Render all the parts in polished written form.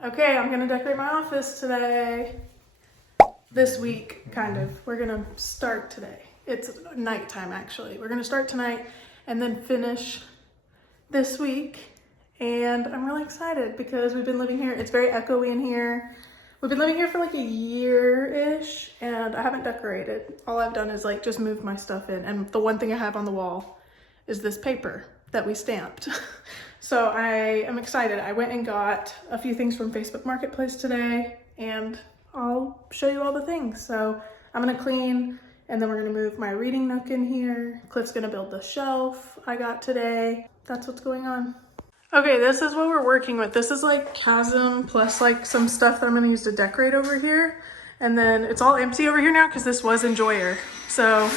Okay, I'm gonna decorate my office today. This week, kind of. We're gonna start today. It's nighttime actually. We're gonna start tonight and then finish this week. And I'm really excited because we've been living here. It's very echoey in here. We've been living here for like a year-ish and I haven't decorated. All I've done is like just move my stuff in. And the one thing I have on the wall is this paper that we stamped. So I am excited. I went and got a few things from Facebook Marketplace today and I'll show you all the things. So I'm gonna clean and then we're gonna move my reading nook in here. Cliff's gonna build the shelf I got today. That's what's going on. Okay, this is what we're working with. This is like chasm plus like some stuff that I'm gonna use to decorate over here. And then it's all empty over here now because this was Enjoyer. So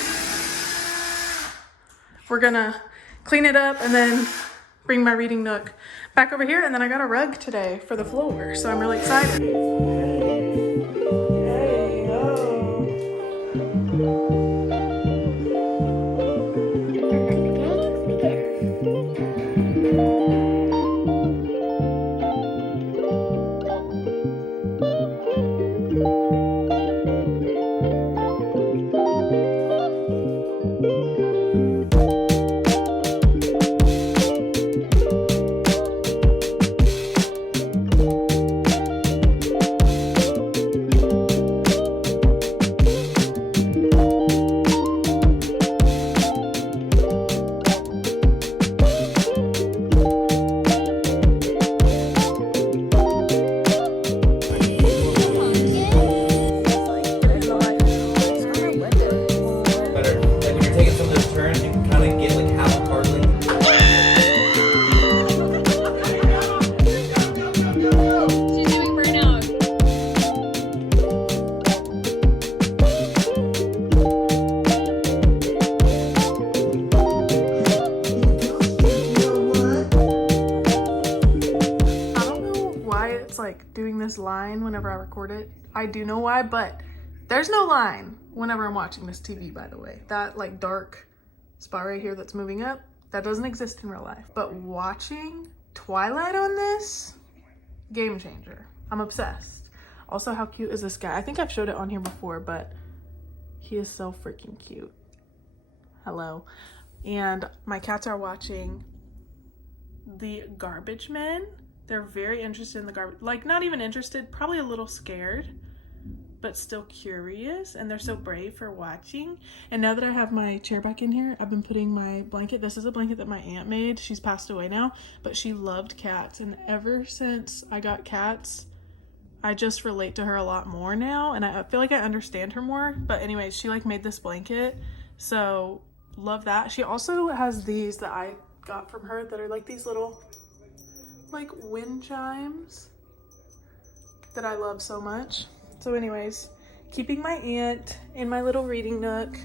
we're gonna clean it up and then bring my reading nook back over here. And then I got a rug today for the floor. So I'm really excited. Hey, doing this line whenever I record it. I do know why, but there's no line whenever I'm watching this TV, by the way. That like dark spot right here that's moving up, that doesn't exist in real life. But watching Twilight on this, game changer. I'm obsessed. Also, how cute is this guy? I think I've showed it on here before, but he is so freaking cute. Hello. And my cats are watching The Garbage Men. They're very interested in the garbage, like not even interested, probably a little scared, but still curious, and they're so brave for watching. And now that I have my chair back in here, I've been putting my blanket. This is a blanket that my aunt made. She's passed away now, but she loved cats. And ever since I got cats, I just relate to her a lot more now. And I feel like I understand her more. But anyways, she like made this blanket. So love that. She also has these that I got from her that are like these little like wind chimes that I love so much. So anyways, keeping my aunt in my little reading nook.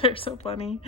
They're so funny.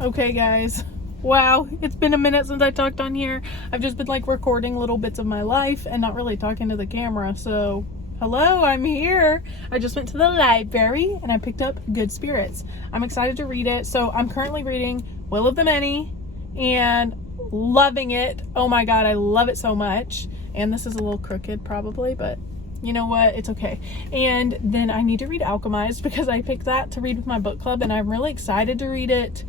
Okay guys, wow, it's been a minute since I talked on here. I've just been like recording little bits of my life and not really talking to the camera. So hello, I'm here. I just went to the library and I picked up Good Spirits. I'm excited to read it. So I'm currently reading Will of the Many and loving it. Oh my God, I love it so much. And this is a little crooked probably, but you know what? It's okay. And then I need to read Alchemized because I picked that to read with my book club and I'm really excited to read it.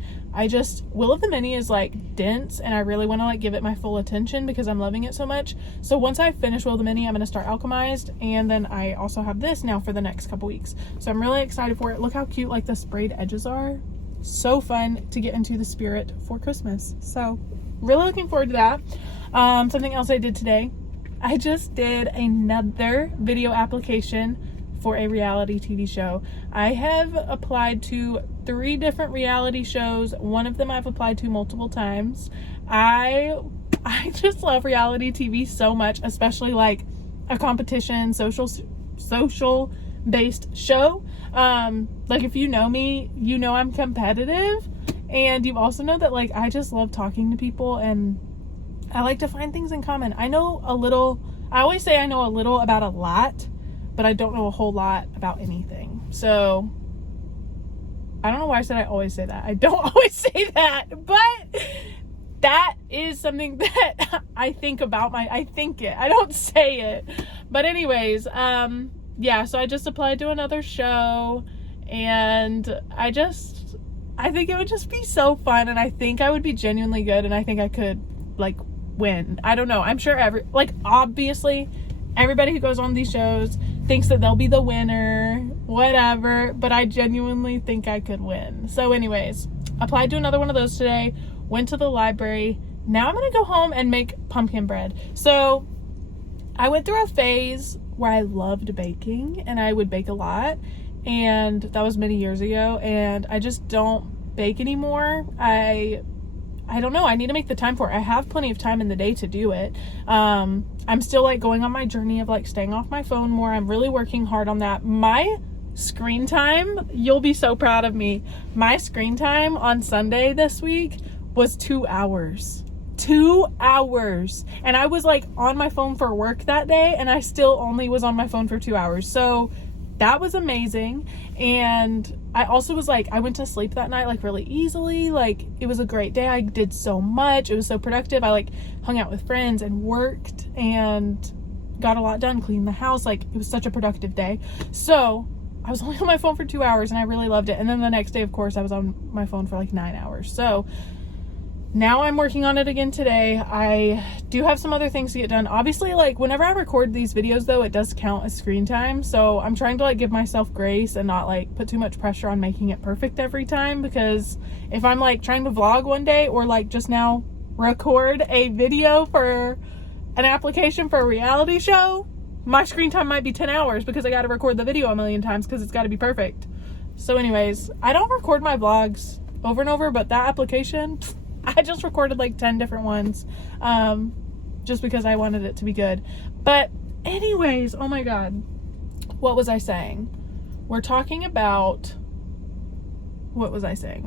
Will of the Many is like dense and I really want to like give it my full attention because I'm loving it so much. So once I finish Will of the Many, I'm going to start Alchemized, and then I also have this now for the next couple weeks. So I'm really excited for it. Look how cute like the sprayed edges are. So fun to get into the spirit for Christmas. So really looking forward to that. Something else I did today, I just did another video application for a reality TV show. I have applied to 3 different reality shows. One of them I've applied to multiple times. I just love reality TV so much, especially like a competition, social based show. Like if you know me, you know I'm competitive, and you also know that like I just love talking to people and I like to find things in common. I always say I know a little about a lot, but I don't know a whole lot about anything. So I don't know why I said I always say that. I don't always say that, but that is something that I think about. I think it. I don't say it. But anyways, yeah, so I just applied to another show, and I think it would just be so fun, and I think I would be genuinely good, and I think I could, like, win. I don't know. I'm sure obviously everybody who goes on these shows thinks that they'll be the winner, whatever, but I genuinely think I could win. So anyways, applied to another one of those today, went to the library. Now I'm gonna go home and make pumpkin bread. So I went through a phase where I loved baking, and I would bake a lot, and that was many years ago, and I just don't bake anymore. I don't know. I need to make the time for it. I have plenty of time in the day to do it. I'm still like going on my journey of like staying off my phone more. I'm really working hard on that. My screen time, you'll be so proud of me. My screen time on Sunday this week was 2 hours. 2 hours. And I was like on my phone for work that day, and I still only was on my phone for 2 hours. So that was amazing. And I also was like, I went to sleep that night like really easily. Like, it was a great day. I did so much. It was so productive. I like hung out with friends and worked and got a lot done, cleaned the house. Like, it was such a productive day. So I was only on my phone for 2 hours, and I really loved it. And then the next day, of course, I was on my phone for like 9 hours. So now I'm working on it again today. I do have some other things to get done. Obviously, like, whenever I record these videos, though, it does count as screen time. So I'm trying to like give myself grace and not like put too much pressure on making it perfect every time, because if I'm like trying to vlog one day, or like just now record a video for an application for a reality show, my screen time might be 10 hours because I got to record the video a million times because it's got to be perfect. So anyways, I don't record my vlogs over and over, but that application, I just recorded like 10 different ones, just because I wanted it to be good. But anyways, oh my God, what was I saying? We're talking about, what was I saying?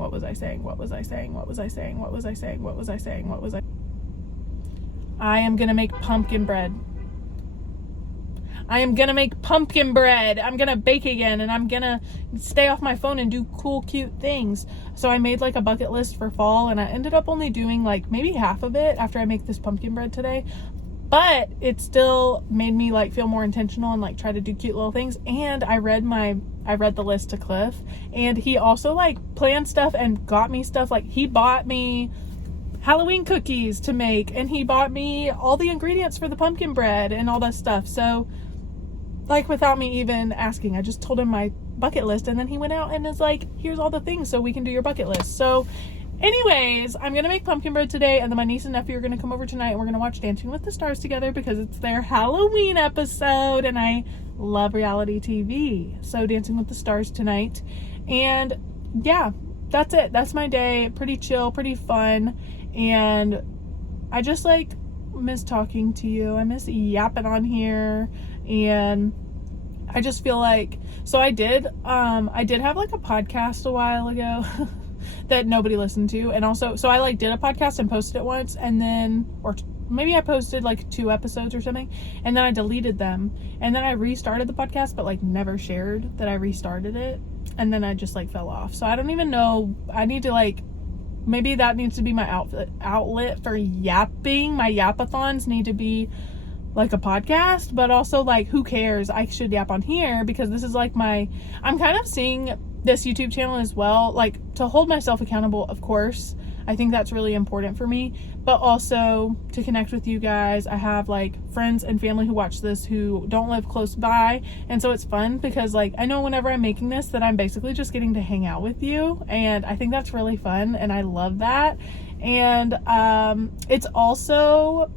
I am gonna make pumpkin bread. I'm gonna bake again, and I'm gonna stay off my phone and do cool, cute things. So I made like a bucket list for fall, and I ended up only doing like maybe half of it after I make this pumpkin bread today. But it still made me like feel more intentional and like try to do cute little things. And I read the list to Cliff, and he also like planned stuff and got me stuff. Like, he bought me Halloween cookies to make, and he bought me all the ingredients for the pumpkin bread and all that stuff. So like, without me even asking, I just told him my bucket list, and then he went out and is like, here's all the things so we can do your bucket list. So anyways, I'm gonna make pumpkin bread today, and then my niece and nephew are gonna come over tonight, and we're gonna watch Dancing with the Stars together because it's their Halloween episode, and I love reality TV. So Dancing with the Stars tonight. And yeah, that's it. That's my day. Pretty chill, pretty fun. And I just like miss talking to you. I miss yapping on here. And I just feel like, so I did have like a podcast a while ago that nobody listened to. And also, so I like did a podcast and posted it once, and then, or maybe I posted like 2 episodes or something, and then I deleted them, and then I restarted the podcast, but like never shared that I restarted it. And then I just like fell off. So I don't even know. I need to like, maybe that needs to be my outlet for yapping. My yapathons need to be like a podcast, but also like, who cares? I should yap on here because this is like I'm kind of seeing this YouTube channel as well, like to hold myself accountable, of course. I think that's really important for me, but also to connect with you guys. I have like friends and family who watch this who don't live close by, and so it's fun because like I know whenever I'm making this that I'm basically just getting to hang out with you, and I think that's really fun, and I love that. And it's also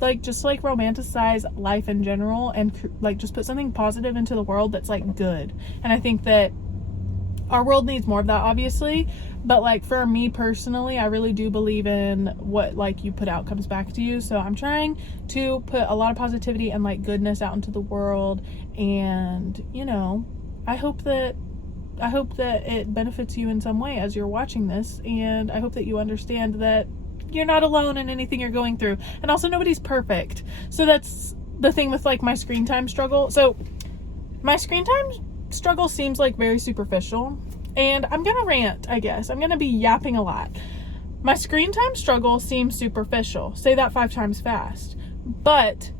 like just like romanticize life in general, and like just put something positive into the world that's like good. And I think that our world needs more of that, obviously, but like for me personally, I really do believe in what like you put out comes back to you. So I'm trying to put a lot of positivity and like goodness out into the world, and you know, I hope that it benefits you in some way as you're watching this, and I hope that you understand that you're not alone in anything you're going through. And also, nobody's perfect. So that's the thing with like my screen time struggle. So my screen time struggle seems like very superficial, And I'm gonna rant, I guess. I'm gonna be yapping a lot. My screen time struggle seems superficial. Say that 5 times fast. But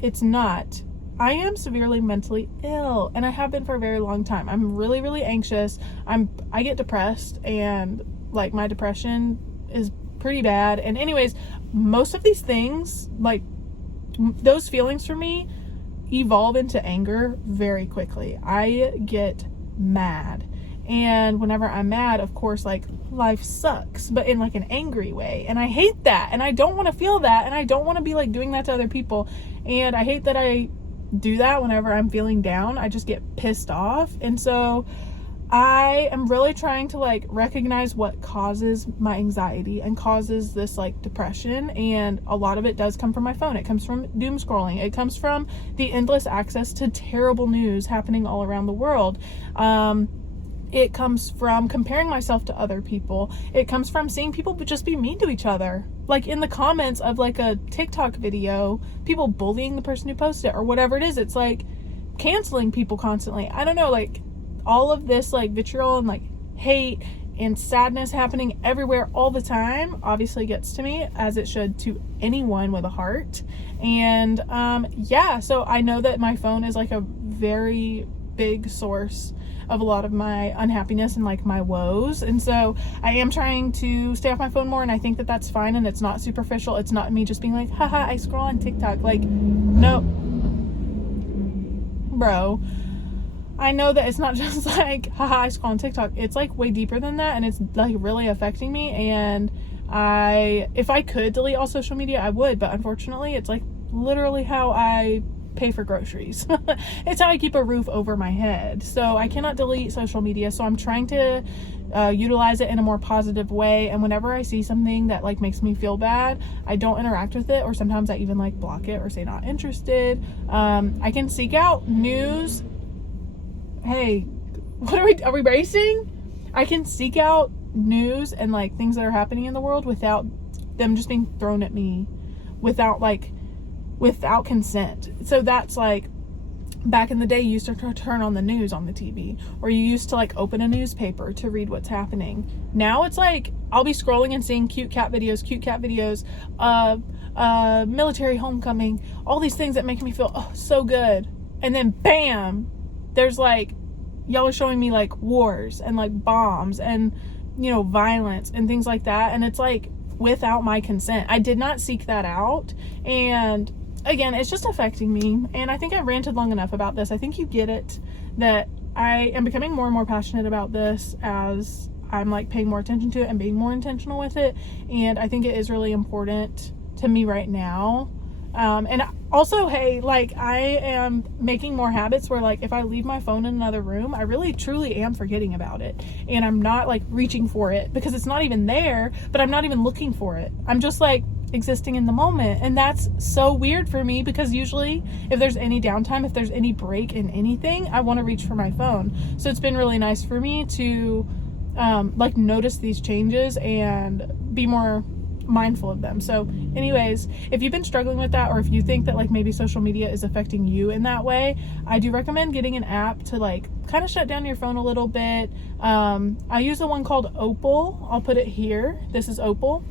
it's not. I am severely mentally ill, and I have been for a very long time. I'm really, really anxious. I get depressed, and like my depression is pretty bad. And anyways, most of these things, like those feelings for me, evolve into anger very quickly. I get mad, and whenever I'm mad, of course, like life sucks, but in like an angry way, and I hate that, and I don't want to feel that, and I don't want to be like doing that to other people, and I hate that I do that whenever I'm feeling down. I just get pissed off. And so I am really trying to like recognize what causes my anxiety and causes this like depression, and a lot of it does come from my phone. It comes from doom scrolling. It comes from the endless access to terrible news happening all around the world. It comes from comparing myself to other people. It comes from seeing people just be mean to each other. Like in the comments of like a TikTok video, people bullying the person who posted it or whatever it is. It's like canceling people constantly. I don't know, like all of this like vitriol and like hate and sadness happening everywhere all the time obviously gets to me, as it should to anyone with a heart. And so I know that my phone is like a very big source of a lot of my unhappiness and like my woes, and so I am trying to stay off my phone more, and I think that that's fine, and it's not superficial. It's not me just being like, haha, I scroll on TikTok. Like, no, bro, I know that it's not just like, haha, I scroll on TikTok. It's like way deeper than that, and it's like really affecting me. And if I could delete all social media, I would, but unfortunately it's like literally how I pay for groceries. It's how I keep a roof over my head. So I cannot delete social media. So I'm trying to utilize it in a more positive way. And whenever I see something that like makes me feel bad, I don't interact with it, or sometimes I even like block it or say not interested. I can seek out news. Hey, what are we racing? I can seek out news and like things that are happening in the world without them just being thrown at me, without consent. So that's like, back in the day, you used to turn on the news on the TV, or you used to like open a newspaper to read what's happening. Now it's like, I'll be scrolling and seeing cute cat videos of military homecoming, all these things that make me feel so good. And then bam, there's like, y'all are showing me like wars and like bombs and, you know, violence and things like that. And it's like, without my consent. I did not seek that out. And again, it's just affecting me. And I think I've ranted long enough about this. I think you get it, that I am becoming more and more passionate about this as I'm like paying more attention to it and being more intentional with it. And I think it is really important to me right now. And also, hey, like I am making more habits where like if I leave my phone in another room, I really truly am forgetting about it. And I'm not like reaching for it because it's not even there, but I'm not even looking for it. I'm just like existing in the moment. And that's so weird for me, because usually if there's any downtime, if there's any break in anything, I want to reach for my phone. So it's been really nice for me to like notice these changes and be more mindful of them. So anyways, if you've been struggling with that, or if you think that like maybe social media is affecting you in that way, I do recommend getting an app to like kind of shut down your phone a little bit. I use the one called Opal. I'll put it here. This is Opal.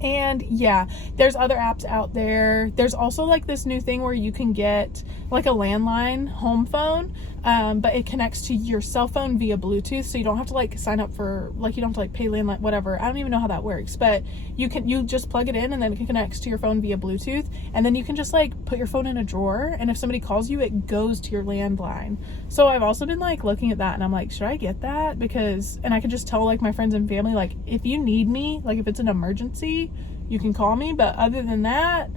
And yeah, there's other apps out there. There's also like this new thing where you can get like a landline home phone, but it connects to your cell phone via Bluetooth. So you don't have to like sign up for, like, you don't have to like pay landline, whatever. I don't even know how that works, but you just plug it in and then it connects to your phone via Bluetooth. And then you can just like put your phone in a drawer, and if somebody calls you, it goes to your landline. So I've also been like looking at that, and I'm like, should I get that? And I can just tell like my friends and family, like, if you need me, like if it's an emergency, you can call me. But other than that,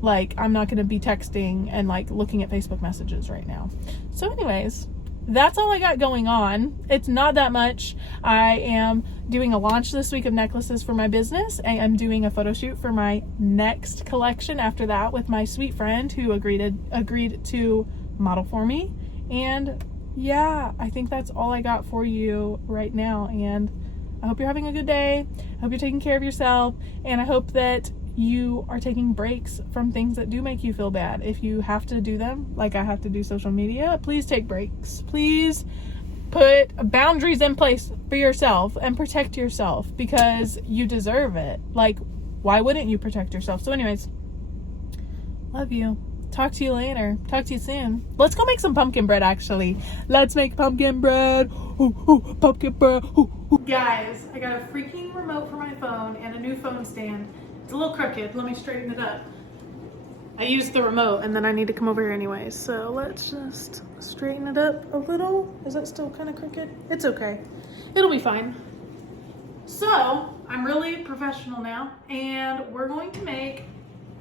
like, I'm not going to be texting and like looking at Facebook messages right now. So anyways, that's all I got going on. It's not that much. I am doing a launch this week of necklaces for my business. I am doing a photo shoot for my next collection after that with my sweet friend who agreed to model for me. And yeah, I think that's all I got for you right now. And I hope you're having a good day. I hope you're taking care of yourself. And I hope that you are taking breaks from things that do make you feel bad. If you have to do them, like I have to do social media, please take breaks. Please put boundaries in place for yourself and protect yourself because you deserve it. Like, why wouldn't you protect yourself? So anyways, love you. Talk to you later. Talk to you soon. Let's go make some pumpkin bread, actually. Let's make pumpkin bread. Ooh, ooh, pumpkin bread. Ooh, ooh. Guys, I got a freaking remote for my phone and a new phone stand. It's a little crooked. Let me straighten it up. I used the remote and then I need to come over here anyways. So let's just straighten it up a little. Is that still kind of crooked? It's okay. It'll be fine. So I'm really professional now and we're going to make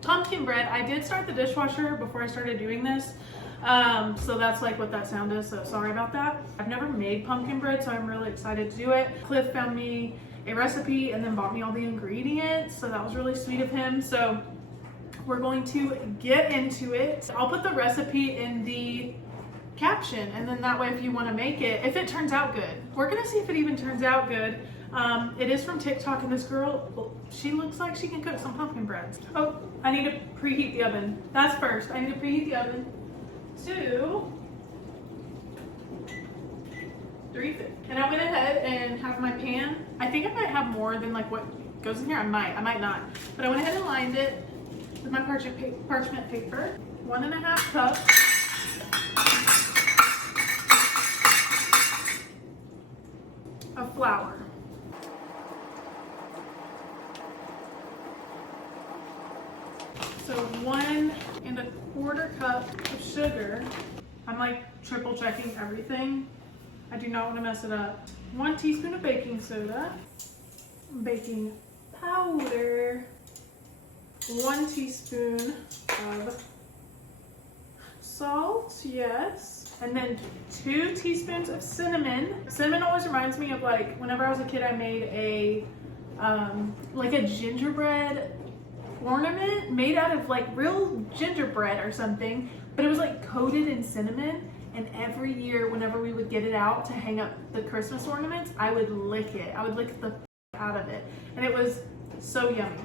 pumpkin bread. I did start the dishwasher before I started doing this. So that's like what that sound is. So sorry about that. I've never made pumpkin bread, so I'm really excited to do it. Cliff found me a recipe and then bought me all the ingredients. So that was really sweet of him. So we're going to get into it. I'll put the recipe in the caption and then that way if you want to make it, if it turns out good. We're gonna see if it even turns out good. It is from TikTok and this girl, she looks like she can cook some pumpkin breads. Oh, I need to preheat the oven. That's first. I need to preheat the oven to 350. And I went ahead and have my pan. I think I might have more than like what goes in here. I might not. But I went ahead and lined it with my parchment paper. 1.5 cups of flour. So 1.25 cups of sugar. I'm like triple checking everything. I do not want to mess it up. 1 teaspoon of baking soda. Baking powder. 1 teaspoon of salt, yes. And then 2 teaspoons of cinnamon. Cinnamon always reminds me of like whenever I was a kid I made a like a gingerbread ornament made out of like real gingerbread or something, but it was like coated in cinnamon, and every year whenever we would get it out to hang up the Christmas ornaments, I would lick it. I would lick the out of it, and it was so yummy.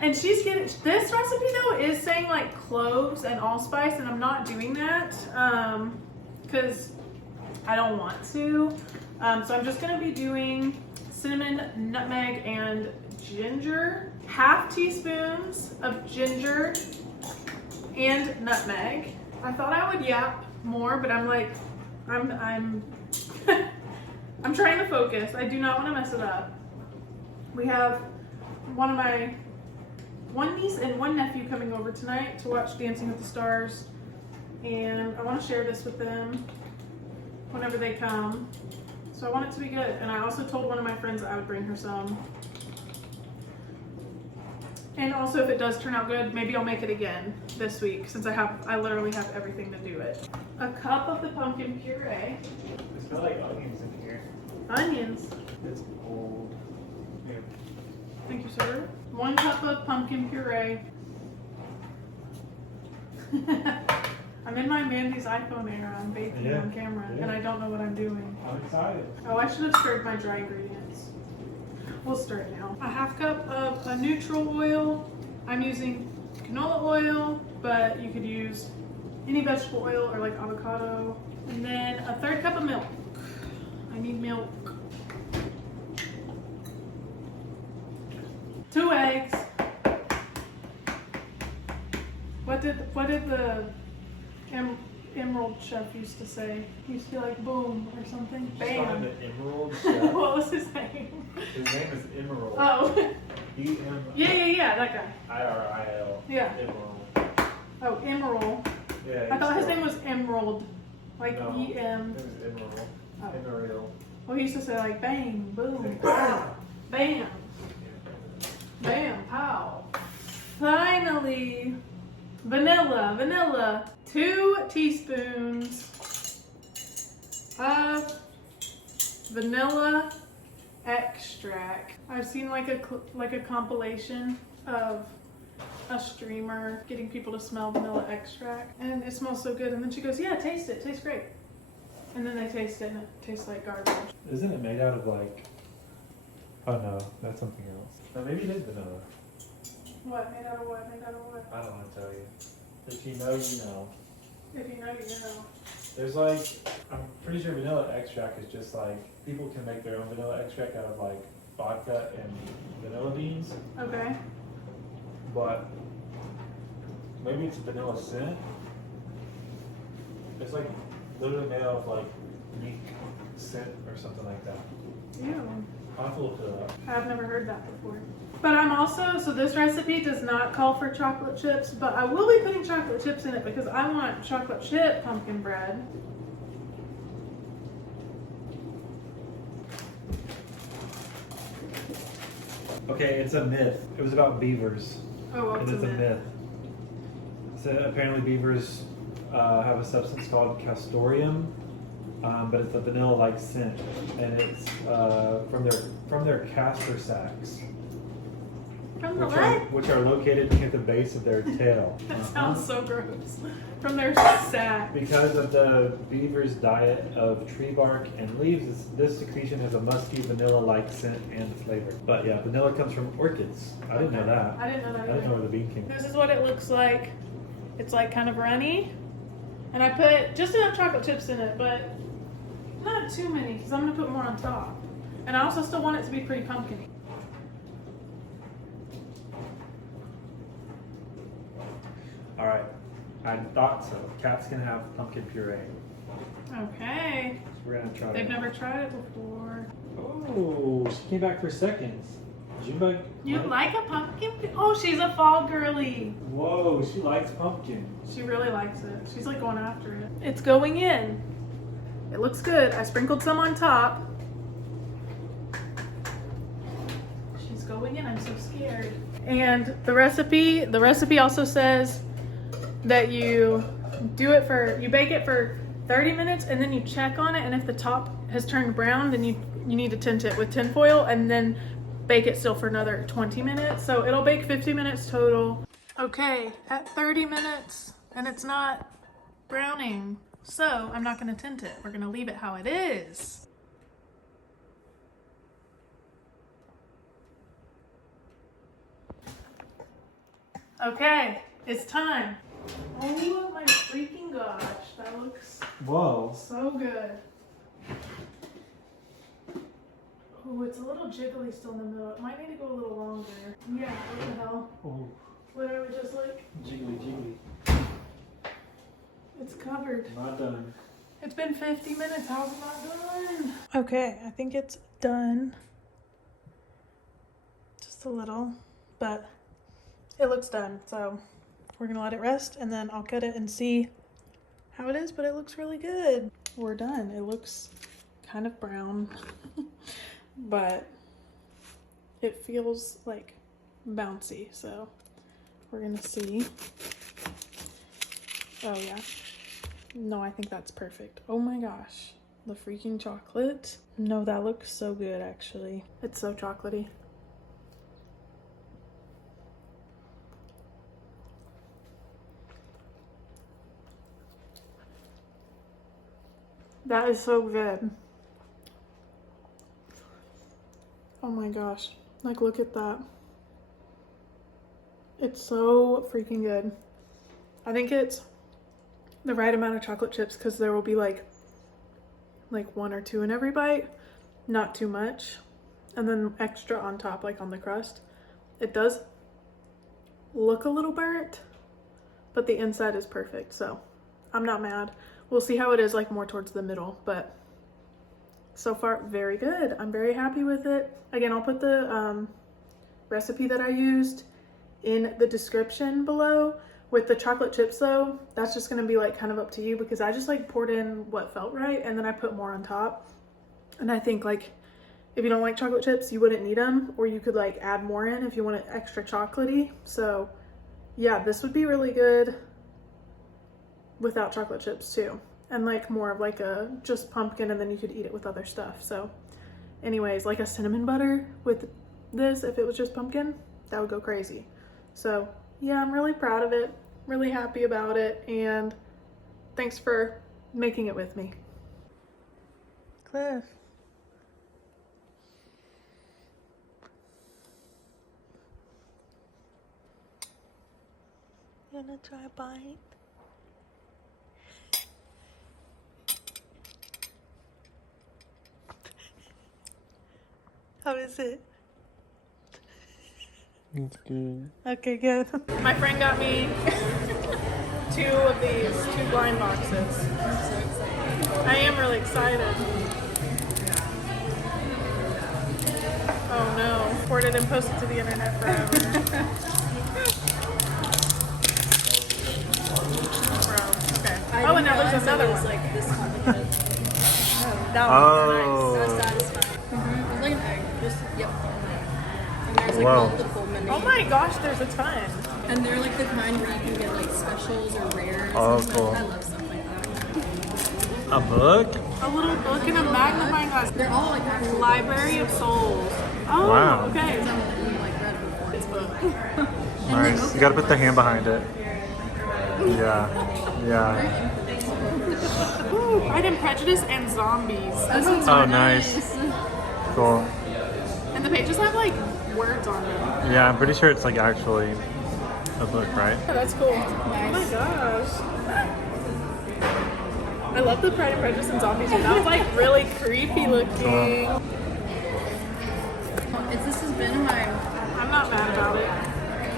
And she's getting, this recipe though is saying like cloves and allspice, and I'm not doing that because I don't want to. So I'm just gonna be doing cinnamon, nutmeg, and ginger. 1/2 teaspoons of ginger and nutmeg. I thought I would yap more, but I'm like, I'm I'm trying to focus. I do not want to mess it up. We have one niece and 1 nephew coming over tonight to watch Dancing with the Stars, and I want to share this with them whenever they come. So I want it to be good. And I also told one of my friends that I would bring her some. And also if it does turn out good, maybe I'll make it again this week since I literally have everything to do it. 1 cup of the pumpkin puree. I smell like onions in here. Onions. It's old. Yeah. Thank you, sir. 1 cup of pumpkin puree. I'm in my Mandy's iPhone era. I'm baking on camera and I don't know what I'm doing. I'm excited. Oh, I should have stirred my dry ingredients. We'll stir it now. 1/2 cup of a neutral oil. I'm using canola oil, but you could use any vegetable oil or like avocado. And then 1/3 cup of milk. I need milk. 2 eggs. What did the Emerald chef used to say? He used to be like boom or something. Bam. The Emerald chef. What was his name? His name is Emerald. Oh. Yeah, that guy. IRIL. Yeah. Emerald. Oh, Emerald. Yeah. I thought his name was Emerald. Like no, E-M. His name is Emerald. Oh. Emerald. Well, he used to say like bang, boom, bam, bam, pow. Finally, vanilla. 2 teaspoons of vanilla extract. I've seen like a compilation of a streamer getting people to smell vanilla extract, and it smells so good. And then she goes, "Yeah, taste it. It tastes great." And then they taste it, and it tastes like garbage. Isn't it made out of like? Oh no, that's something else. No, maybe it is vanilla. What? Made out of what? Made out of what? I don't want to tell you. If you know, you know. If you know, you know. There's like, I'm pretty sure vanilla extract is just like, people can make their own vanilla extract out of like vodka and vanilla beans, Okay. but maybe it's a vanilla scent. It's like literally made out of like mink scent or something like that. Ew. I'll have to look it up. I've never heard that before. But I'm also, so this recipe does not call for chocolate chips, but I will be putting chocolate chips in it because I want chocolate chip pumpkin bread. Okay, it's a myth. It was about beavers. Oh, well, And it's a myth. So apparently beavers have a substance called castoreum, but it's a vanilla-like scent, and it's from their castor sacs, From the what? which are located near the base of their tail. That sounds so gross. From their sack. Because of the beaver's diet of tree bark and leaves, this secretion has a musky vanilla-like scent and flavor. But yeah, vanilla comes from orchids. I didn't know that. I didn't know that I didn't know either. where the bean came from. This is what it looks like. It's like kind of runny. And I put just enough chocolate chips in it, but not too many because I'm going to put more on top. And I also still want it to be pretty pumpkin-y. All right, I thought so. Cats can have pumpkin puree. Okay. So we're gonna try They've it. never tried it before. Oh, she came back for seconds. Junebug. You like a pumpkin? Oh, she's a fall girly. Whoa, she likes pumpkin. She really likes it. She's like going after it. It's going in. It looks good. I sprinkled some on top. She's going in. I'm so scared. And the recipe also says that you bake it for 30 minutes and then you check on it, and if the top has turned brown, then you need to tint it with tin foil and then bake it still for another 20 minutes. So it'll bake 50 minutes total. Okay, at 30 minutes and it's not browning. So I'm not gonna tint it. We're gonna leave it how it is. Okay, it's time. Oh my freaking gosh, that looks Whoa. so good. Oh, it's a little jiggly still in the middle. It might need to go a little longer. Yeah, what the hell? Oh, Literally just like, jiggly, jiggly. it's covered. Not done. It's been 50 minutes, how is it not done? Okay, I think it's done. Just a little, but it looks done. So we're gonna let it rest and then I'll cut it and see how it is, but it looks really good. We're done. It looks kind of brown, but it feels like bouncy. So we're gonna see. Oh yeah. No, I think that's perfect. Oh my gosh, the freaking chocolate. No, that looks so good actually. It's so chocolatey. That is so good. Oh my gosh, like look at that. It's so freaking good. I think it's the right amount of chocolate chips because there will be like one or two in every bite, not too much, and then extra on top, like on the crust. It does look a little burnt, but the inside is perfect, so I'm not mad. We'll see how it is like more towards the middle, but so far very good. I'm very happy with it. Again, I'll put the recipe that I used in the description below. With the chocolate chips though, that's just gonna be like kind of up to you because I just like poured in what felt right and then I put more on top. And I think like if you don't like chocolate chips, you wouldn't need them, or you could like add more in if you want it extra chocolatey. So yeah, this would be really good without chocolate chips too. And like more of like a just pumpkin, and then you could eat it with other stuff. So anyways, like a cinnamon butter with this, if it was just pumpkin, that would go crazy. So yeah, I'm really proud of it, really happy about it, and thanks for making it with me. Cliff. You wanna try a bite? is it? It's good. Okay, good. My friend got me 2 of these, 2 blind boxes. I'm so excited. I am really excited. Oh no. Record it and post it to the internet forever. Bro, okay. Oh, and now there's another one. Like this complicated. That Oh. one's So satisfying. It's like an egg. Just, yep. And there's like Wow. multiple mini. nice. Oh my gosh, there's a ton. And they're like the kind where you can get like specials or rares. Oh, and stuff. cool. I love stuff like that. A book? A little book and a magnifying glass. They're all like actual Library of Souls. Oh, Wow. okay. Some that you like read before this book. Nice. You gotta put the hand behind it. Yeah. Yeah. Ooh, Pride and Prejudice and Zombies. This one's Oh, nice. Cool. And the pages have like words on them. Yeah, I'm pretty sure it's like actually a book, right? Oh, that's cool. Oh my gosh. I love the Pride and Prejudice and Zombies one. That was like really creepy looking. This has been my, I'm not mad about it.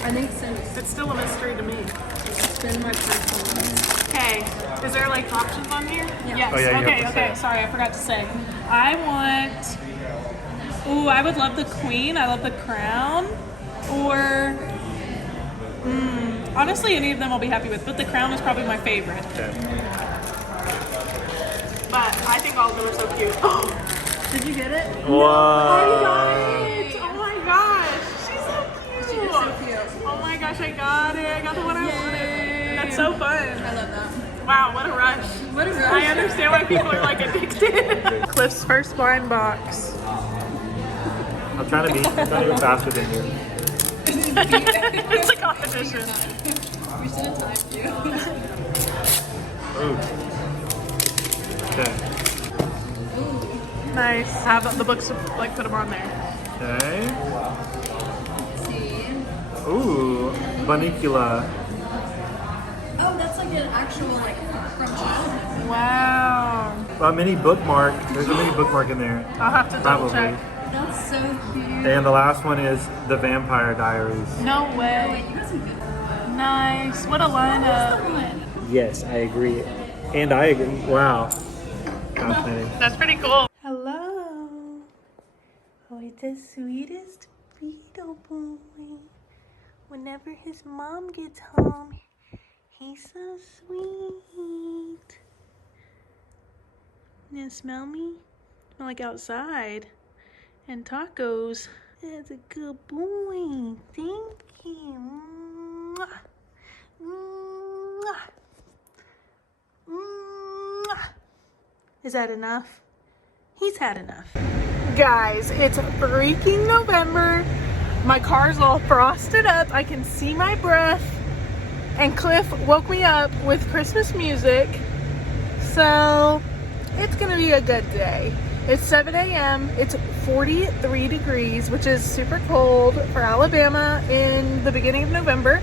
I think since It's still a mystery to me. it's been my personal one. Okay, is there like options on here? Yeah. Yes. Oh, yeah, you have okay, to okay. say. Sorry, I forgot to say. I want. Ooh, I would love the Queen. I love the Crown. Or. Honestly, any of them I'll be happy with, but the Crown is probably my favorite. Okay. But I think all of them are so cute. Did you get it? Whoa. I got it! Oh my gosh, she's so cute. She is so cute. Oh my gosh, I got it. I got the one I wanted. That's so fun. I love that. Wow, what a rush. What a rush. I understand why people are like addicted. Cliff's first blind box. I'm trying to be faster than you. It's a competition. We should have timed you. Ooh. Okay. Nice. Have the books like put them on there. Okay. Let's see. Ooh. Bunnicula. Oh, that's like an actual like from childhood. Wow. A mini bookmark. There's a mini bookmark in there. I'll have to double Probably. check. That's so cute. And the last one is The Vampire Diaries. No Oh, way. wait, you got some good. Nice. What a lineup. Yes, I agree. And I agree. Wow. Fascinating. That's pretty cool. Hello. Oh, it's the sweetest beetle boy. Whenever his mom gets home, he's so sweet. You smell me? Smell like outside. And tacos. That's a good boy. Thank you. Mwah. Mwah. Mwah. Is that enough? He's had enough. Guys, it's freaking November. My car's all frosted up. I can see my breath. And Cliff woke me up with Christmas music. So it's gonna be a good day. It's 7 a.m. It's 43 degrees, which is super cold for Alabama in the beginning of November.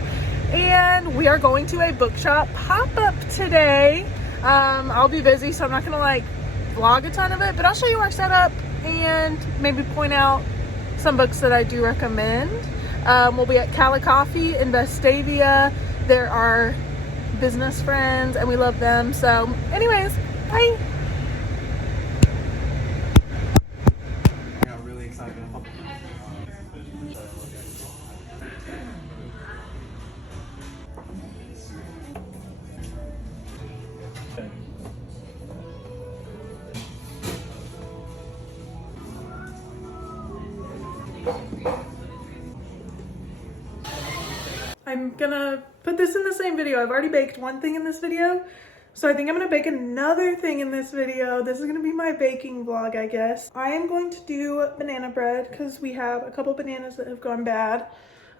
And we are going to a bookshop pop-up today. I'll be busy, so I'm not gonna like vlog a ton of it, but I'll show you our setup and maybe point out some books that I do recommend. We'll be at Cali Coffee in Vestavia. They're our business friends and we love them. So anyways, bye. Really excited. I'm gonna put this in the same video. I've already baked one thing in this video, so I think I'm gonna bake another thing in this video. This is gonna be my baking vlog, I guess. I am going to do banana bread because we have a couple bananas that have gone bad.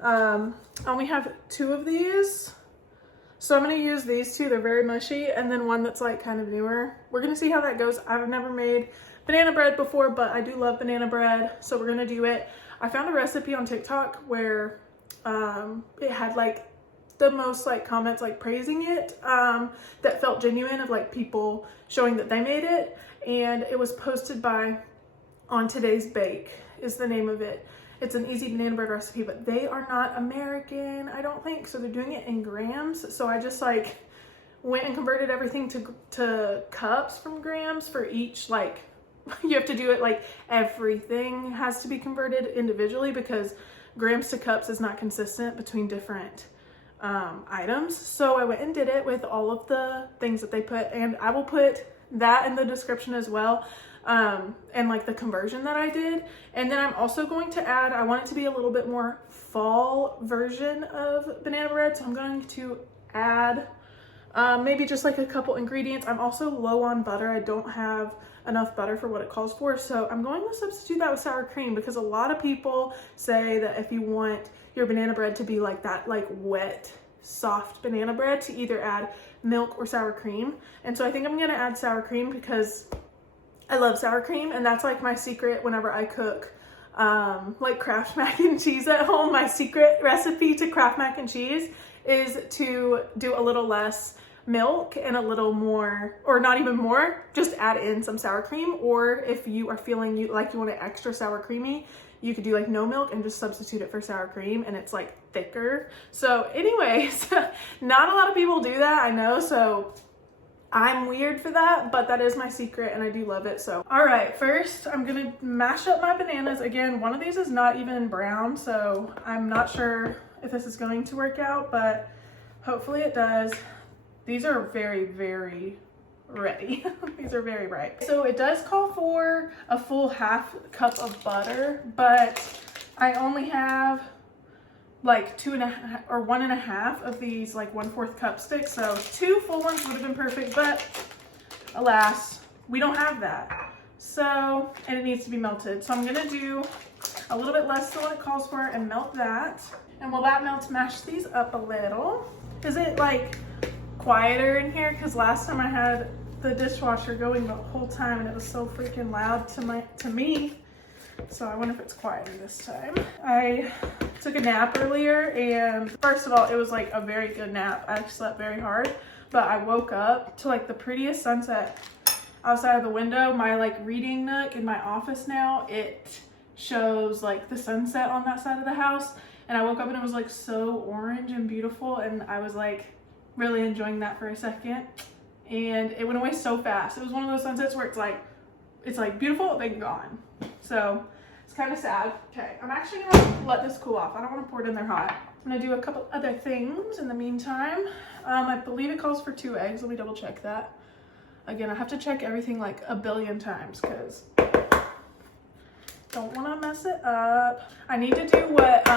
I only have 2 of these, so I'm gonna use these 2. They're very mushy, and then one that's like kind of newer. We're gonna see how that goes. I've never made banana bread before, but I do love banana bread, so we're gonna do it. I found a recipe on TikTok where it had like the most like comments like praising it, that felt genuine, of like people showing that they made it, and it was posted by On Today's Bake, is the name of it. It's an easy banana bread recipe, but they are not American, I don't think. So they're doing it in grams. So I just like went and converted everything to cups from grams for each. Like you have to do it like everything has to be converted individually because grams to cups is not consistent between different items. So I went and did it with all of the things that they put, and I will put that in the description as well, and like the conversion that I did. And then I'm also going to add, I want it to be a little bit more fall version of banana bread, so I'm going to add maybe just like a couple ingredients. I'm also low on butter. I don't have enough butter for what it calls for, so I'm going to substitute that with sour cream, because a lot of people say that if you want your banana bread to be like that, like wet, soft banana bread, to either add milk or sour cream. And so I think I'm gonna add sour cream because I love sour cream, and that's like my secret whenever I cook like Kraft mac and cheese at home. My secret recipe to Kraft mac and cheese is to do a little less milk and a little more, or not even more, just add in some sour cream. Or if you are feeling like you want it extra sour creamy, you could do like no milk and just substitute it for sour cream, and it's like thicker. So anyways, not a lot of people do that, I know, so I'm weird for that, but that is my secret and I do love it. So all right, first I'm gonna mash up my bananas. Again, one of these is not even brown, so I'm not sure if this is going to work out, but hopefully it does. These are very, very ready. These are very ripe. So it does call for a full half cup of butter, but I only have like 2.5 or 1.5 of these like 1/4 cup sticks. So 2 full ones would have been perfect, but alas, we don't have that. So, and it needs to be melted. So I'm gonna do a little bit less than what it calls for and melt that. And while that melts, mash these up a little. Is it like quieter in here? Because last time I had the dishwasher going the whole time and it was so freaking loud to me. So I wonder if it's quieter this time. I took a nap earlier, and first of all, it was like a very good nap. I slept very hard, but I woke up to like the prettiest sunset outside of the window. My like reading nook in my office now, it shows like the sunset on that side of the house, and I woke up and it was like so orange and beautiful, and I was like really enjoying that for a second, and it went away so fast. It was one of those sunsets where it's like beautiful then gone. So it's kind of sad. Okay, I'm actually gonna let this cool off. I don't want to pour it in there hot. I'm gonna do a couple other things in the meantime. I believe it calls for 2 eggs. Let me double check that. Again, I have to check everything like a billion times because don't want to mess it up. I need to do what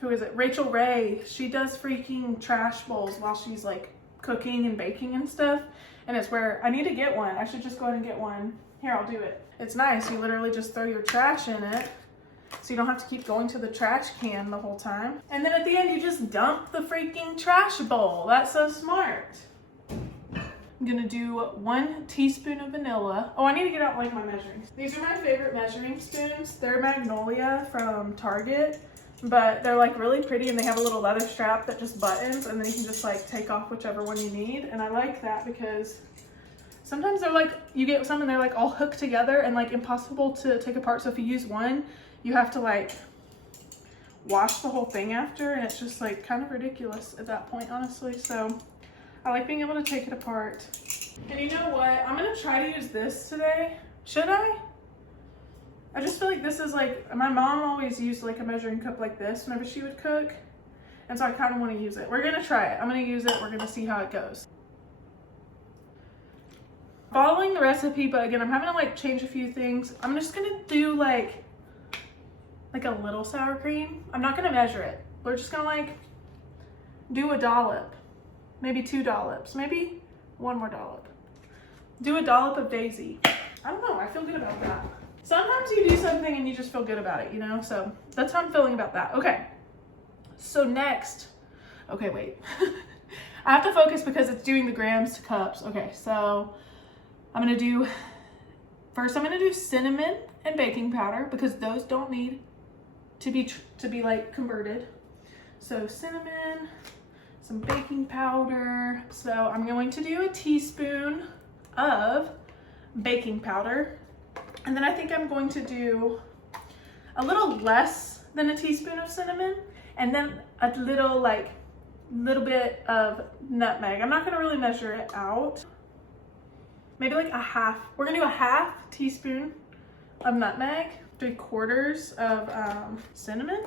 who is it? Rachel Ray. She does freaking trash bowls while she's like cooking and baking and stuff. And it's where I need to get one. I should just go ahead and get one. Here, I'll do it. It's nice. You literally just throw your trash in it, so you don't have to keep going to the trash can the whole time. And then at the end, you just dump the freaking trash bowl. That's so smart. I'm gonna do 1 teaspoon of vanilla. Oh, I need to get out like my measuring. These are my favorite measuring spoons. They're Magnolia from Target, but they're like really pretty, and they have a little leather strap that just buttons, and then you can just like take off whichever one you need. And I like that because sometimes they're like, you get some and they're like all hooked together and like impossible to take apart. So if you use one, you have to like wash the whole thing after, and it's just like kind of ridiculous at that point, honestly. So I like being able to take it apart. And you know what? I'm gonna try to use this today. Should I? I just feel like this is like, my mom always used like a measuring cup like this whenever she would cook. And so I kind of want to use it. We're gonna try it. I'm gonna use it. We're gonna see how it goes. Following the recipe, but again, I'm having to like change a few things. I'm just gonna do like a little sour cream. I'm not gonna measure it. We're just gonna like do a dollop, maybe 2 dollops, maybe 1 more dollop. Do a dollop of Daisy. I don't know, I feel good about that. Sometimes you do something and you just feel good about it, you know? So that's how I'm feeling about that. Okay, so next, okay, wait. I have to focus because it's doing the grams to cups. Okay, so I'm gonna do cinnamon and baking powder because those don't need to be like converted. So cinnamon, some baking powder. So I'm going to do a teaspoon of baking powder. And then I think I'm going to do a little less than a teaspoon of cinnamon, and then a little bit of nutmeg. I'm not gonna really measure it out. Maybe like a half. We're gonna do a half teaspoon of nutmeg, 3/4 of cinnamon.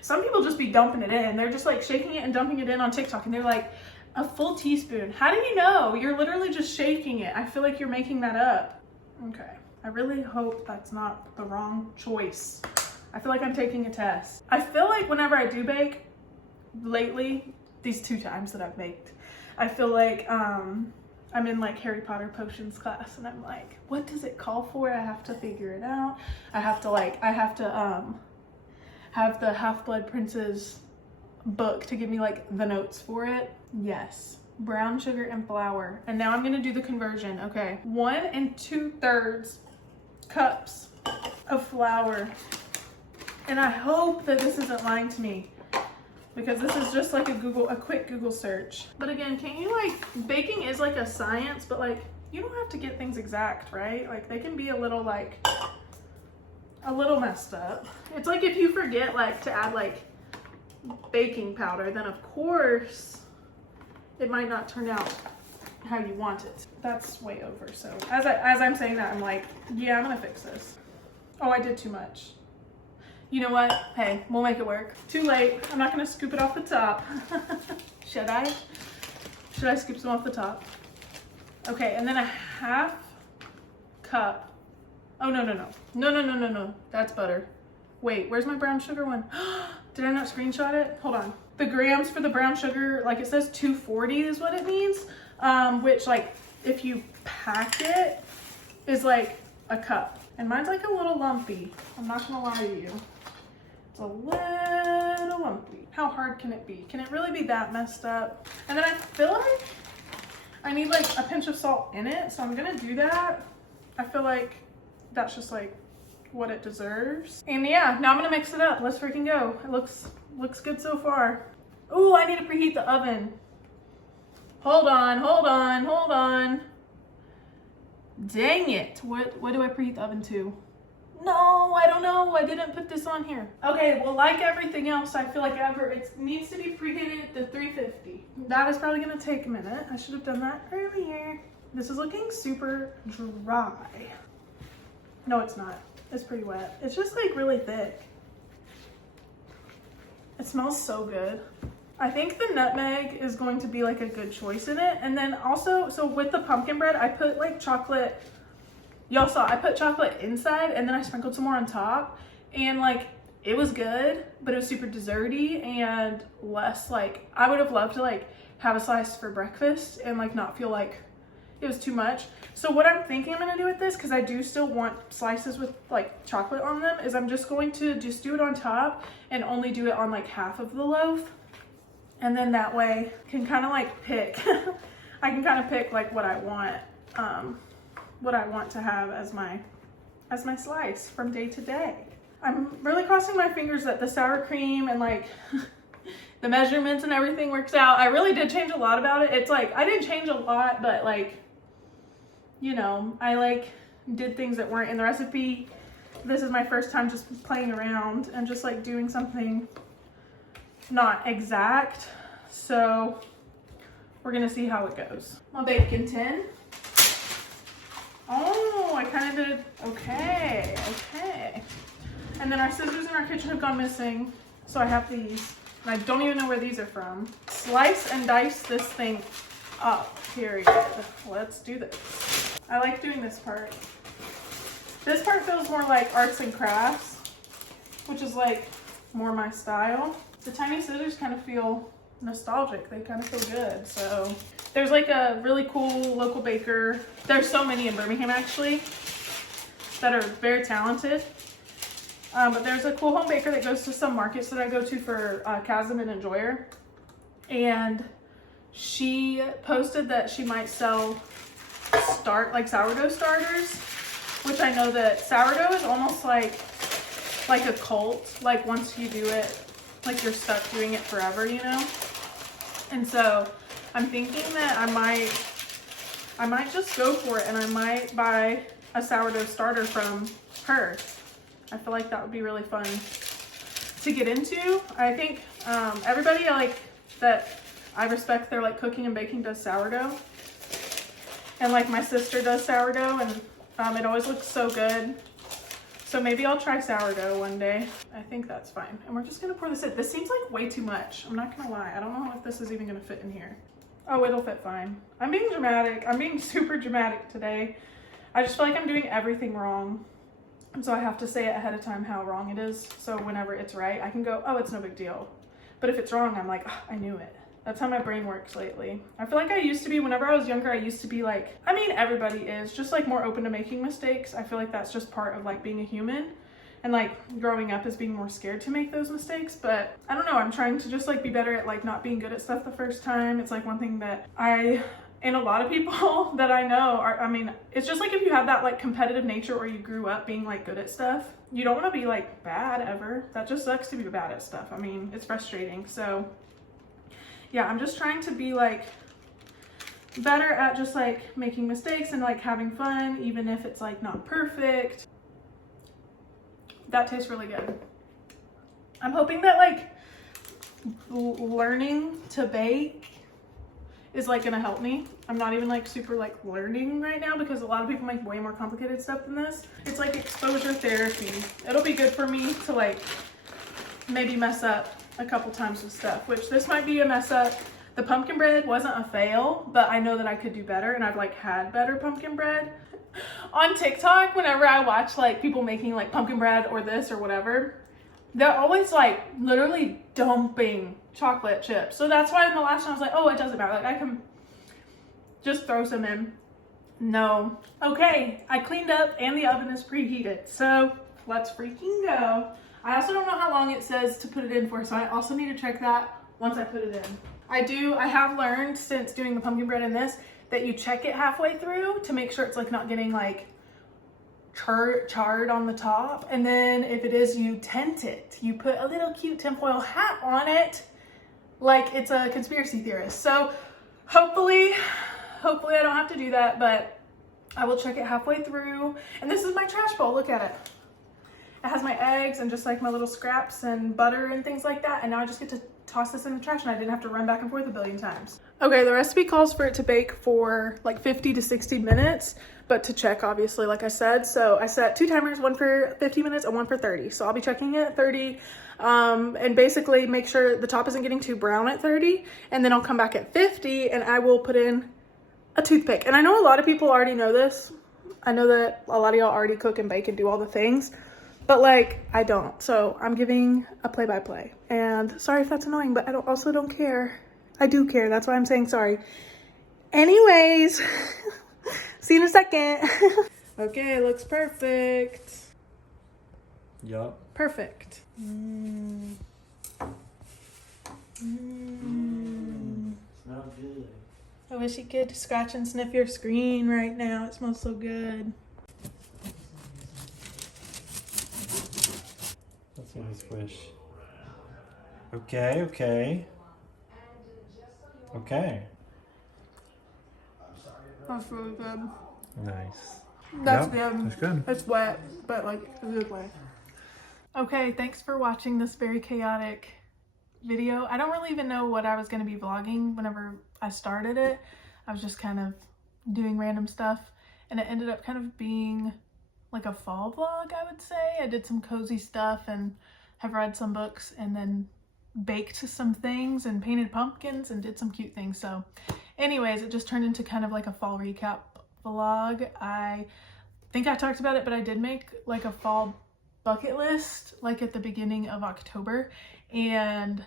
Some people just be dumping it in. They're just like shaking it and dumping it in on TikTok, and they're like, a full teaspoon. How do you know? You're literally just shaking it. I feel like you're making that up. Okay. I really hope that's not the wrong choice. I feel like I'm taking a test. I feel like whenever I do bake, lately, these 2 times that I've baked, I feel like I'm in like Harry Potter potions class, and I'm like, what does it call for? I have to figure it out. I have to have the Half-Blood Prince's book to give me like the notes for it. Yes, brown sugar and flour. And now I'm gonna do the conversion. Okay, 1 2/3 cups of flour. And I hope that this isn't lying to me, because this is just like a quick Google search. But again, can't you, like, baking is like a science, but like, you don't have to get things exact, right? Like, they can be a little messed up. It's like if you forget like to add like baking powder, then of course it might not turn out how you want it. That's way over. So as I'm saying that, I'm like, yeah, I'm gonna fix this. Oh, I did too much. You know what? Hey, we'll make it work. Too late. I'm not gonna scoop it off the top. Should I? Should I scoop some off the top? Okay, and then a half cup. Oh, no. That's butter. Wait, where's my brown sugar one? Did I not screenshot it? Hold on. The grams for the brown sugar, like it says 240 is what it means. Which, like, if you pack it, is like a cup. And mine's like a little lumpy. I'm not gonna lie to you. It's a little lumpy. How hard can it be? Can it really be that messed up? And then I feel like I need like a pinch of salt in it, so I'm gonna do that. I feel like that's just like what it deserves. And yeah, now I'm gonna mix it up. Let's freaking go. It looks good so far. Oh, I need to preheat the oven. Hold on. Dang it. What do I preheat the oven to? No, I don't know. I didn't put this on here. Okay, well, like everything else, I feel like it needs to be preheated to 350. That is probably gonna take a minute. I should have done that earlier. This is looking super dry. No, it's not. It's pretty wet. It's just like really thick. It smells so good. I think the nutmeg is going to be like a good choice in it. And then also, so with the pumpkin bread, I put like chocolate. Y'all saw, I put chocolate inside and then I sprinkled some more on top. And like, it was good, but it was super desserty and less like, I would have loved to like have a slice for breakfast and like not feel like it was too much. So what I'm thinking I'm gonna do with this, because I do still want slices with like chocolate on them, is I'm just going to just do it on top and only do it on like half of the loaf. And then that way I can kind of like pick, I can kind of pick like what I want to have as my slice from day to day. I'm really crossing my fingers that the sour cream and like the measurements and everything works out. I really did change a lot about it. It's like, I didn't change a lot, but like, you know, I like did things that weren't in the recipe. This is my first time just playing around and just like doing something not exact. So we're gonna see how it goes. My baking tin. Oh, I kind of did, okay. And then our scissors in our kitchen have gone missing. So I have these, and I don't even know where these are from. Slice and dice this thing up, period. Let's do this. I like doing this part. This part feels more like arts and crafts, which is like more my style. The tiny scissors kind of feel nostalgic. They kind of feel good. So there's like a really cool local baker. There's so many in Birmingham actually that are very talented. But there's a cool home baker that goes to some markets that I go to for Chasm and Enjoyer. And she posted that she might sell sourdough starters, which I know that sourdough is almost like a cult. Like once you do it, like you're stuck doing it forever, you know? And so I'm thinking that I might just go for it and I might buy a sourdough starter from her. I feel like that would be really fun to get into. I think everybody like that I respect their like cooking and baking does sourdough. And like my sister does sourdough, and it always looks so good. So maybe I'll try sourdough one day. I think that's fine. And we're just gonna pour this in. This seems like way too much. I'm not gonna lie. I don't know if this is even gonna fit in here. Oh, it'll fit fine. I'm being dramatic. I'm being super dramatic today. I just feel like I'm doing everything wrong. And so I have to say it ahead of time how wrong it is. So whenever it's right, I can go, oh, it's no big deal. But if it's wrong, I'm like, oh, I knew it. That's how my brain works lately. I feel like I used to be, whenever I was younger, I used to be like, I mean, everybody is just like more open to making mistakes. I feel like that's just part of like being a human. And like growing up is being more scared to make those mistakes. But I don't know, I'm trying to just like be better at like not being good at stuff the first time. It's like one thing that and a lot of people that I know are, I mean, it's just like if you have that like competitive nature or you grew up being like good at stuff, you don't want to be like bad ever. That just sucks to be bad at stuff. I mean, it's frustrating. So yeah, I'm just trying to be like better at just like making mistakes and like having fun, even if it's like not perfect. That tastes really good. I'm hoping that like learning to bake is like gonna help me. I'm not even like super like learning right now because a lot of people make way more complicated stuff than this. It's like exposure therapy. It'll be good for me to like maybe mess up a couple times with stuff, which this might be a mess up. The pumpkin bread wasn't a fail, but I know that I could do better, and I've like had better pumpkin bread. On TikTok, whenever I watch like people making like pumpkin bread or this or whatever, they're always like literally dumping chocolate chips. So that's why in the last one I was like, oh, it doesn't matter. Like I can just throw some in. No. Okay, I cleaned up and the oven is preheated. So let's freaking go. I also don't know how long it says to put it in for, so I also need to check that once I put it in. I have learned since doing the pumpkin bread and this, that you check it halfway through to make sure it's like not getting like charred on the top. And then if it is, you tint it. You put a little cute tinfoil hat on it like it's a conspiracy theorist. So hopefully I don't have to do that, but I will check it halfway through. And this is my trash bowl, look at it. It has my eggs and just like my little scraps and butter and things like that. And now I just get to toss this in the trash and I didn't have to run back and forth a billion times. Okay, the recipe calls for it to bake for like 50 to 60 minutes, but to check, obviously, like I said. So I set 2 timers, one for 50 minutes and one for 30. So I'll be checking it at 30 and basically make sure the top isn't getting too brown at 30. And then I'll come back at 50 and I will put in a toothpick. And I know a lot of people already know this. I know that a lot of y'all already cook and bake and do all the things. But like, I don't. So I'm giving a play-by-play. And sorry if that's annoying, but I also don't care. I do care. That's why I'm saying sorry. Anyways, see you in a second. Okay, looks perfect. Yup. Perfect. Smells good. I wish you could scratch and sniff your screen right now. It smells so good. That's a nice wish. Okay, okay. Okay. That's really good. Nice. That's Yep, good. that's good. It's wet, but like a good way. Okay, thanks for watching this very chaotic video. I don't really even know what I was going to be vlogging whenever I started it. I was just kind of doing random stuff, and it ended up kind of being like a fall vlog, I would say. I did some cozy stuff and have read some books and then baked some things and painted pumpkins and did some cute things. So anyways, it just turned into kind of like a fall recap vlog. I think I talked about it, but I did make like a fall bucket list like at the beginning of October, and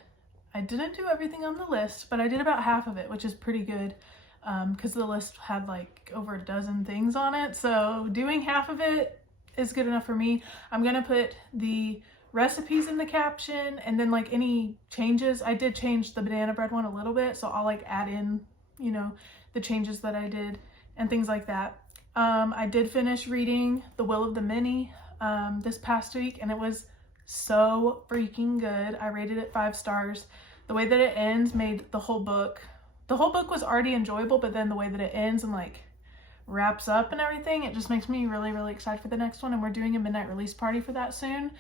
I didn't do everything on the list, but I did about half of it, which is pretty good because the list had like over a dozen things on it. So doing half of it is good enough for me. I'm gonna put the recipes in the caption, and then like any changes. I did change the banana bread one a little bit, so I'll like add in, you know, the changes that I did and things like that. I did finish reading The Will of the Many this past week, and it was so freaking good. I rated it 5 stars. The way that it ends made the whole book was already enjoyable, but then the way that it ends and like wraps up and everything, it just makes me really, really excited for the next one. And we're doing a midnight release party for that soon.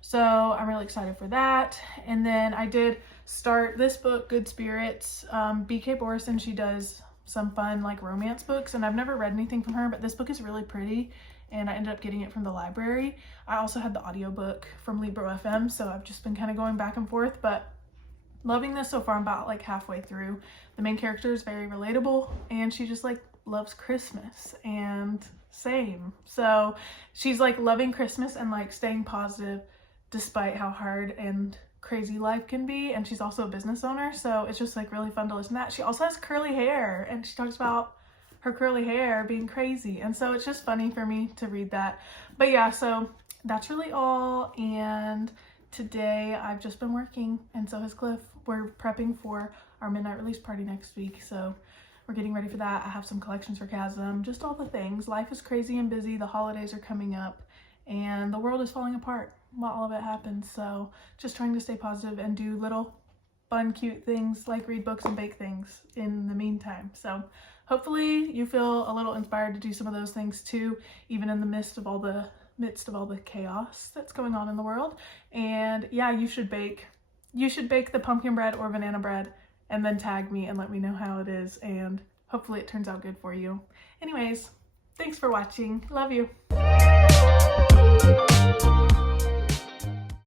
So I'm really excited for that. And then I did start this book, Good Spirits. BK Borison, she does some fun like romance books, and I've never read anything from her, but this book is really pretty and I ended up getting it from the library. I also had the audiobook from Libro FM, so I've just been kind of going back and forth, but loving this so far. I'm about like halfway through. The main character is very relatable and she just like loves Christmas, and same. So she's like loving Christmas and like staying positive despite how hard and crazy life can be. And she's also a business owner, so it's just like really fun to listen to that. She also has curly hair and she talks about her curly hair being crazy, and so it's just funny for me to read that. But yeah, so that's really all. And today I've just been working, and so has Cliff. We're prepping for our midnight release party next week, so we're getting ready for that. I have some collections for Chasm, just all the things. Life is crazy and busy. The holidays are coming up and the world is falling apart while all of it happens. So just trying to stay positive and do little fun, cute things like read books and bake things in the meantime. So hopefully you feel a little inspired to do some of those things too, even in the midst of all the chaos that's going on in the world. And yeah, you should bake the pumpkin bread or banana bread and then tag me and let me know how it is, and hopefully it turns out good for you. Anyways, thanks for watching. Love you.